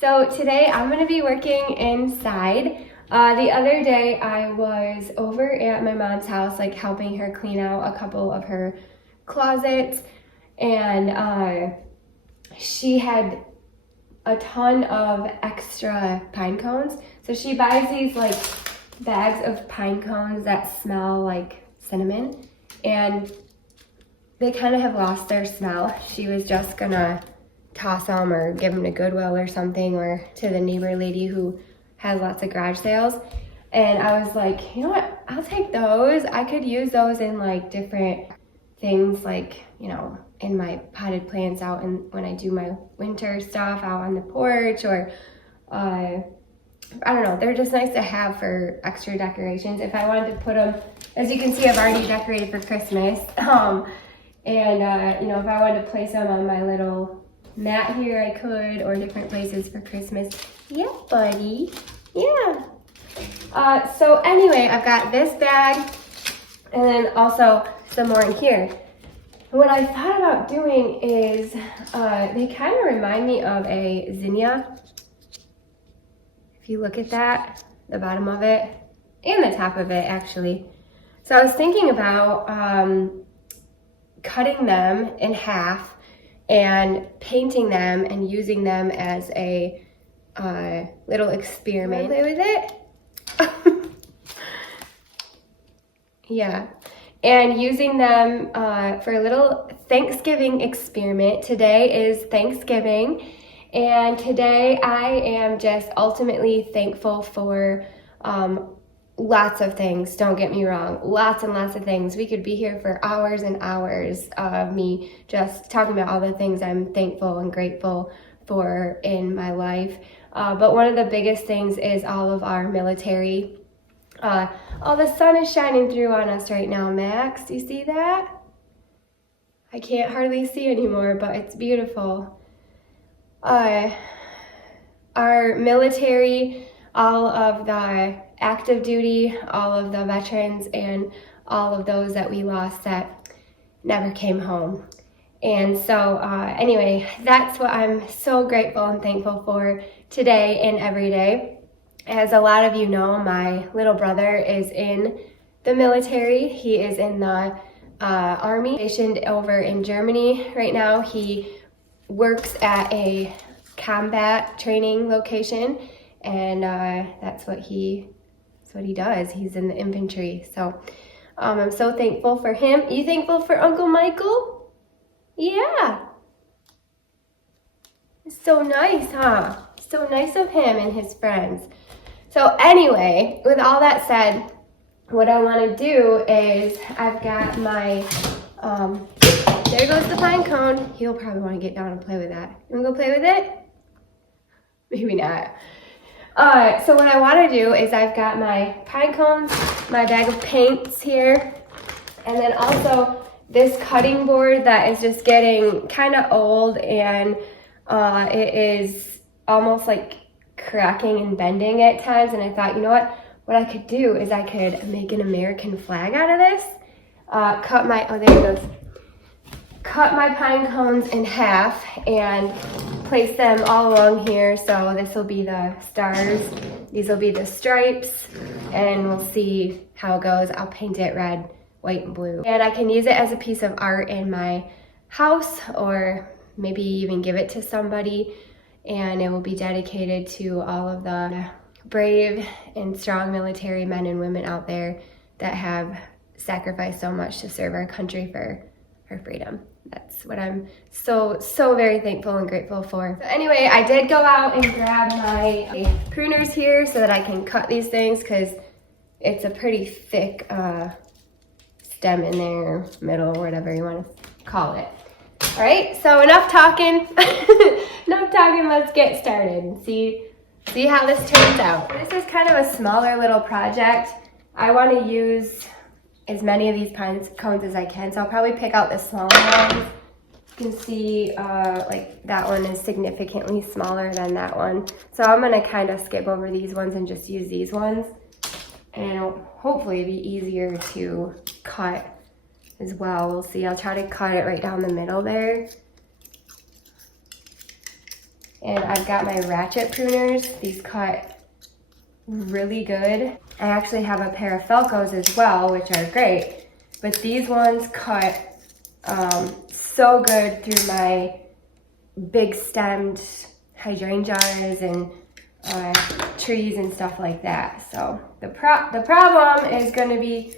So today I'm going to be working inside. The other day I was over at my mom's house, like helping her clean out a couple of her closets, and she had a ton of extra pine cones. So she buys these like bags of pine cones that smell like cinnamon, and they kind of have lost their smell. She was just gonna toss them or give them to Goodwill or something, or to the neighbor lady who has lots of garage sales. And I was like, you know what, I'll take those. I could use those in like different things, like, you know, in my potted plants out, and when I do my winter stuff out on the porch, or I don't know, they're just nice to have for extra decorations. If I wanted to put them, as you can see, I've already decorated for Christmas. You know, if I wanted to place them on my little mat here, I could, or different places for Christmas. Yeah, buddy. Yeah. So anyway, I've got this bag, and then also some more in here. What I thought about doing is, they kind of remind me of a zinnia. If you look at that, the bottom of it, and the top of it actually. So I was thinking about cutting them in half and painting them and using them as a little experiment. Play with it? Yeah. And using them for a little Thanksgiving experiment. Today is Thanksgiving, and today I am just ultimately thankful for lots of things. Don't get me wrong, lots and lots of things. We could be here for hours and hours of me just talking about all the things I'm thankful and grateful for in my life. But one of the biggest things is all of our military. Oh, the sun is shining through on us right now, Max. Do you see that? I can't hardly see anymore, but it's beautiful. Our military, all of the active duty, all of the veterans, and all of those that we lost that never came home. And so anyway, that's what I'm so grateful and thankful for today and every day. As a lot of you know, my little brother is in the military. He is in the Army, stationed over in Germany right now. He works at a combat training location, and that's what he does. He's in the infantry. So I'm so thankful for him. You thankful for Uncle Michael? Yeah. It's so nice, huh? So nice of him and his friends. So anyway, with all that said, what I want to do is I've got my, there goes the pine cone. He'll probably want to get down and play with that. You want to go play with it? Maybe not. So what I want to do is I've got my pine cones, my bag of paints here, and then also this cutting board that is just getting kind of old, and it is almost like cracking and bending at times. And I thought, you know what I could do is I could make an American flag out of this. Cut my pine cones in half and place them all along here. So this will be the stars, these will be the stripes, and we'll see how it goes. I'll paint it red, white, and blue. And I can use it as a piece of art in my house, or maybe even give it to somebody, and it will be dedicated to all of the brave and strong military men and women out there that have sacrificed so much to serve our country for our freedom. That's what I'm so very thankful and grateful for. So anyway, I did go out and grab my pruners here so that I can cut these things, because it's a pretty thick stem in there, middle, whatever you want to call it. All right, so enough talking. Enough talking, let's get started and see how this turns out. This is kind of a smaller little project. I want to use as many of these pine cones as I can, so I'll probably pick out the smaller ones. You can see like that one is significantly smaller than that one. So I'm gonna kind of skip over these ones and just use these ones. And it'll hopefully be easier to cut as well. We'll see, I'll try to cut it right down the middle there. and I've got my ratchet pruners. These cut really good. I actually have a pair of Felcos as well, which are great, but these ones cut so good through my big stemmed hydrangeas and trees and stuff like that. So the problem is going to be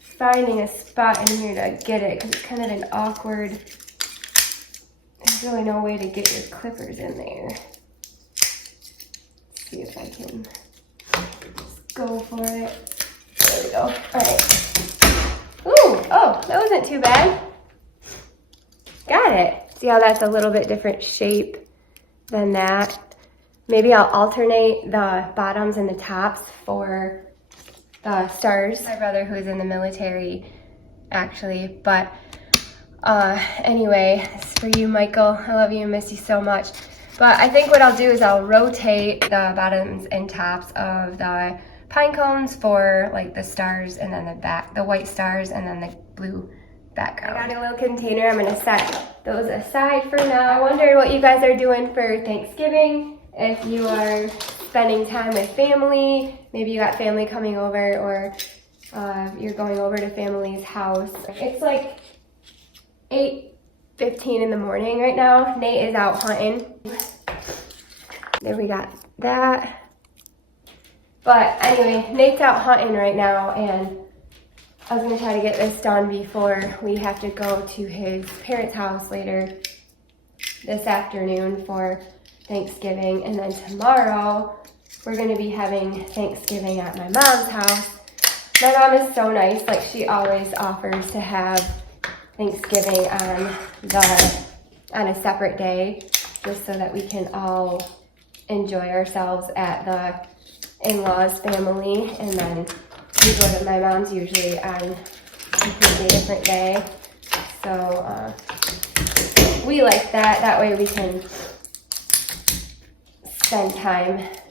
finding a spot in here to get it, because it's kind of an awkward, there's really no way to get your clippers in there. Let's see if I can just go for it. There we go. All right. Ooh, oh, that wasn't too bad. Got it. See how that's a little bit different shape than that? Maybe I'll alternate the bottoms and the tops for the stars. My brother, who's in the military, actually, but anyway, it's for you, Michael. I love you and miss you so much. But I think what I'll do is I'll rotate the bottoms and tops of the pine cones for like the stars, and then the white stars, and then the blue background. I got a little container. I'm gonna set those aside for now. I wondered what you guys are doing for Thanksgiving. If you are spending time with family, maybe you got family coming over, or you're going over to family's house. It's like 8:15 in the morning right now. Nate is out hunting. There we got that. But anyway, Nate's out hunting right now, and I was gonna try to get this done before we have to go to his parents' house later this afternoon for Thanksgiving. And then tomorrow, we're gonna be having Thanksgiving at my mom's house. My mom is so nice, like she always offers to have Thanksgiving on a separate day, just so that we can all enjoy ourselves at the in-laws family, and then we go to my mom's usually on a completely different day. So we like that. That way we can spend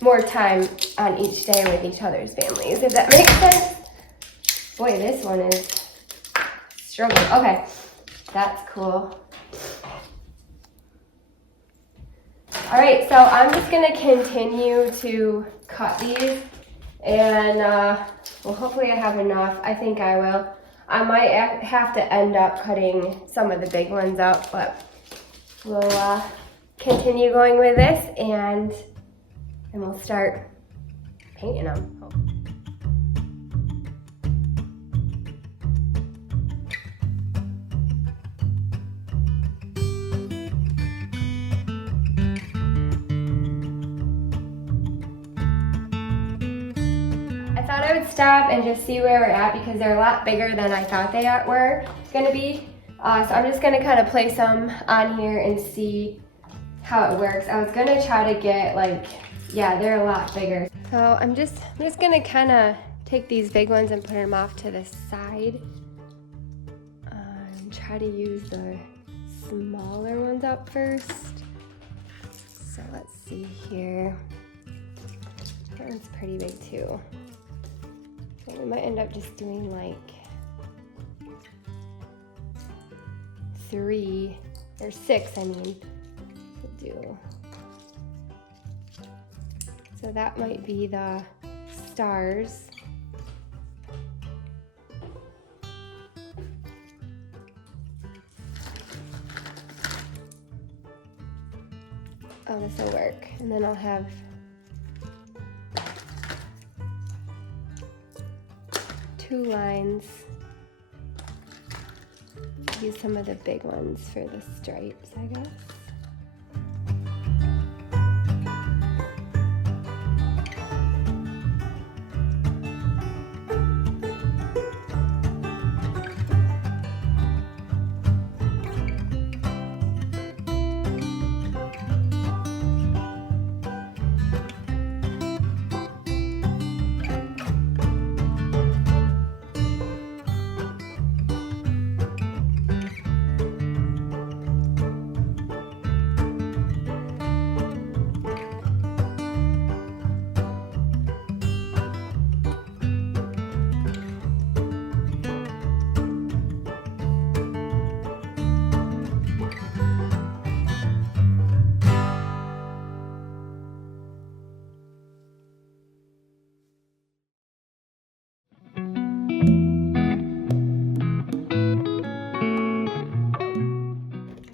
more time on each day with each other's families, if that makes sense. Boy, this one is struggling. Okay, that's cool. All right, so I'm just gonna continue to cut these, and well, hopefully I have enough. I think I will. I might have to end up cutting some of the big ones up, but we'll continue going with this, and we'll start painting them. I thought I would stop and just see where we're at, because they're a lot bigger than I thought they were going to be. So I'm just going to kind of place them on here and see how it works. I was going to try to get like, yeah, they're a lot bigger. So I'm just going to kind of take these big ones and put them off to the side. And try to use the smaller ones up first. So let's see here. That one's pretty big too. So we might end up just doing like 3 or 6, I mean, to do. So that might be the stars. Oh, this will work. And then I'll have two lines. Use some of the big ones for the stripes, I guess.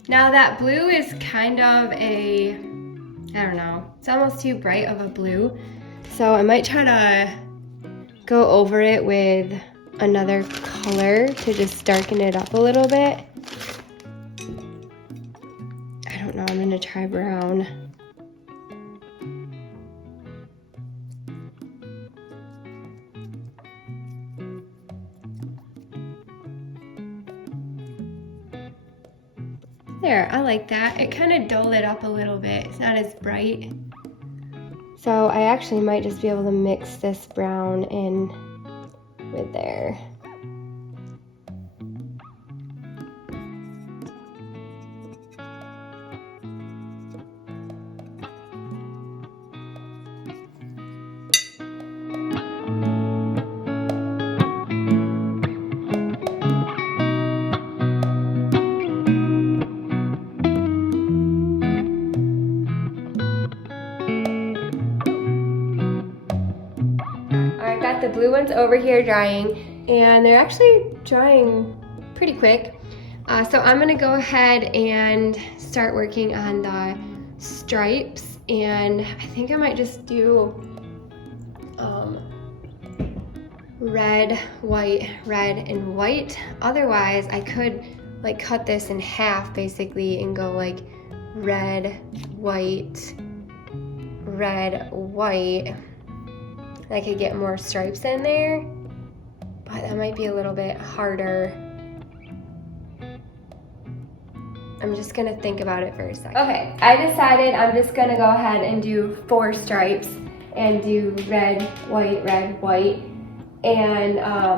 Now that blue is kind of a, I don't know, it's almost too bright of a blue. So I might try to go over it with another color to just darken it up a little bit. I don't know, I'm gonna try brown. There, I like that. It kind of dulled it up a little bit. It's not as bright. So I actually might just be able to mix this brown in with there. The blue ones over here drying, and they're actually drying pretty quick. So I'm gonna go ahead and start working on the stripes, and I think I might just do red, white, red, and white. Otherwise, I could like cut this in half basically and go like red, white, red, white. I could get more stripes in there, but that might be a little bit harder. I'm just gonna think about it for a second. Okay, I decided I'm just gonna go ahead and do 4 stripes and do red, white, and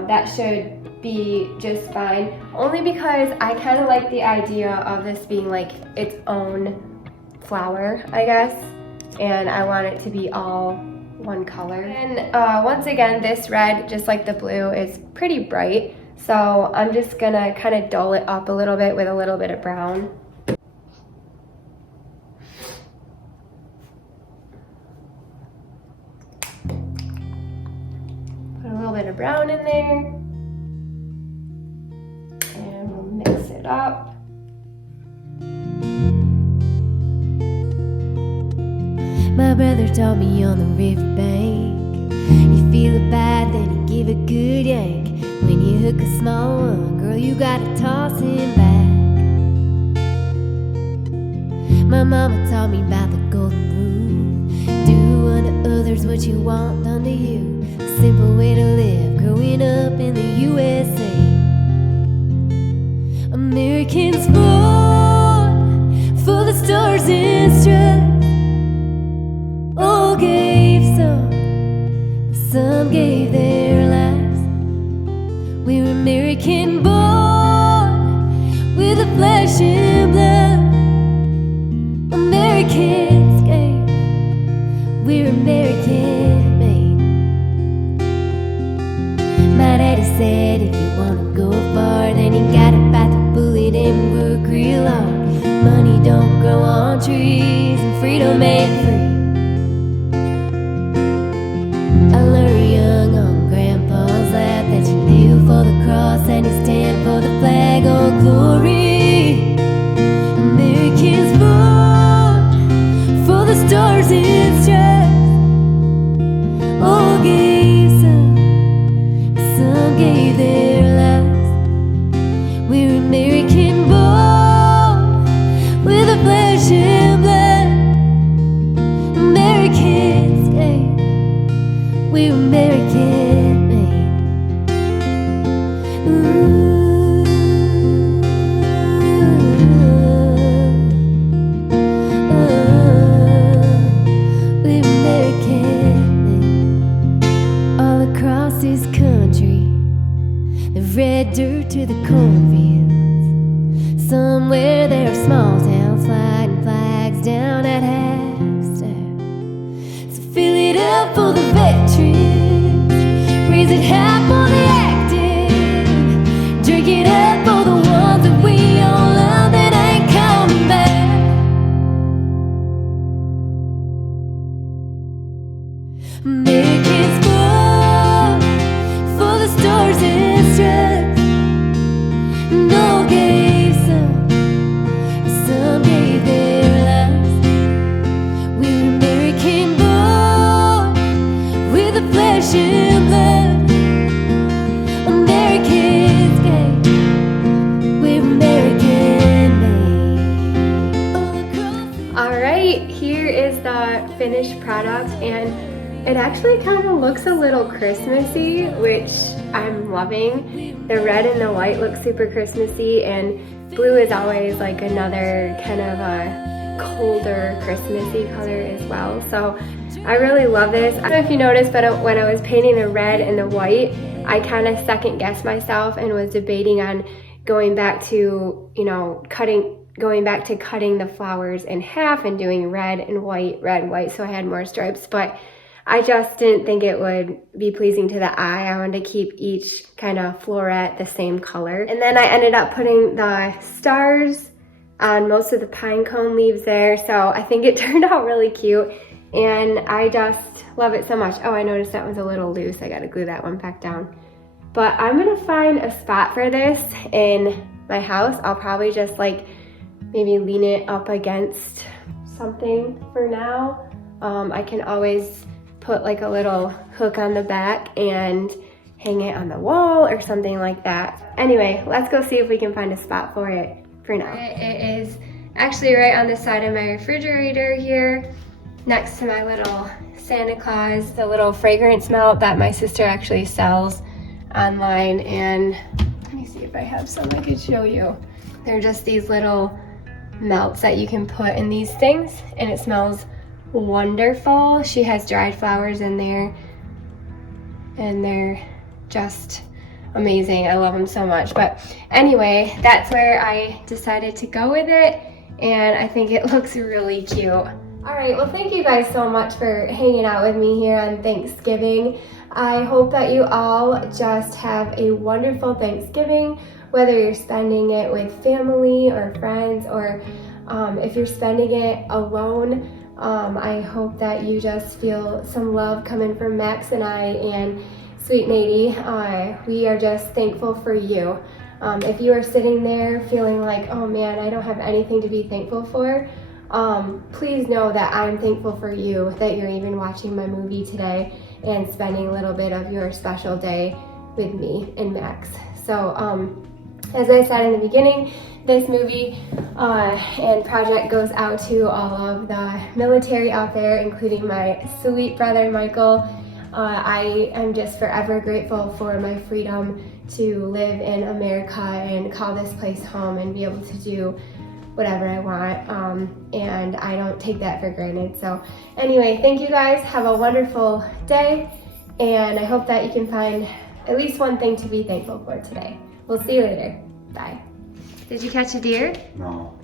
that should be just fine. Only because I kind of like the idea of this being like its own flower, I guess, and I want it to be all one color. And once again, this red, just like the blue, is pretty bright, so I'm just gonna kind of dull it up a little bit with a little bit of brown. Put a little bit of brown in there, and we'll mix it up. My brother taught me on the riverbank, you feel it bad, then you give a good yank. When you hook a small one, girl, you gotta toss him back. My mama taught me about the golden rule: do unto others what you want done to you. A simple way to live, growing up in the USA. Americans born for the stars and stripes. All gave some, but some gave their lives. We're American born with the flesh and blood. Americans gave, we're American made. My daddy said if you wanna go far, then you gotta bite the bullet and work real hard. Money don't grow on trees, and freedom ain't free. I learned young on Grandpa's lap that you kneel for the cross and you stand for the flag of glory. Americans born for the stars and stripes. All gave some, but some gave their lives. We're American born with the flesh and blood. Americans gave, we're American made. Ooh, we're American made. All across this country, the red dirt to the cornfields. Somewhere there are small towns sliding flags down at half staff. So fill it up for the veterans, raise it high for the active, drink it up for the ones that we all love that ain't coming back. Americans born for the stars and stripes. No gave some is the finished product, and it actually kind of looks a little Christmassy, which I'm loving. The red and the white look super Christmassy, and blue is always like another kind of a colder Christmassy color as well. So I really love this. I don't know if you noticed, but when I was painting the red and the white, I kind of second guessed myself and was debating on going back to, you know, going back to cutting the flowers in half and doing red and white, so I had more stripes. But I just didn't think it would be pleasing to the eye. I wanted to keep each kind of floret the same color. And then I ended up putting the stars on most of the pine cone leaves there, so I think it turned out really cute, and I just love it so much. Oh, I noticed that one's a little loose. I gotta glue that one back down. But I'm gonna find a spot for this in my house. I'll probably just like maybe lean it up against something for now. I can always put like a little hook on the back and hang it on the wall or something like that. Anyway, let's go see if we can find a spot for it for now. It is actually right on the side of my refrigerator here, next to my little Santa Claus, the little fragrance melt that my sister actually sells online. And let me see if I have some I could show you. They're just these little melts that you can put in these things, and it smells wonderful. She has dried flowers in there, and they're just amazing. I love them so much. But anyway, that's where I decided to go with it, and I think it looks really cute. All right, well, thank you guys so much for hanging out with me here on Thanksgiving. I hope that you all just have a wonderful Thanksgiving, whether you're spending it with family or friends, or if you're spending it alone. I hope that you just feel some love coming from Max and I and Sweet Nady. We are just thankful for you. If you are sitting there feeling like, oh man, I don't have anything to be thankful for, please know that I'm thankful for you, that you're even watching my movie today and spending a little bit of your special day with me and Max. So, as I said in the beginning, this movie and project goes out to all of the military out there, including my sweet brother, Michael. I am just forever grateful for my freedom to live in America and call this place home and be able to do whatever I want, and I don't take that for granted. So anyway, thank you guys. Have a wonderful day, and I hope that you can find at least one thing to be thankful for today. We'll see you later. Bye. Did you catch a deer? No.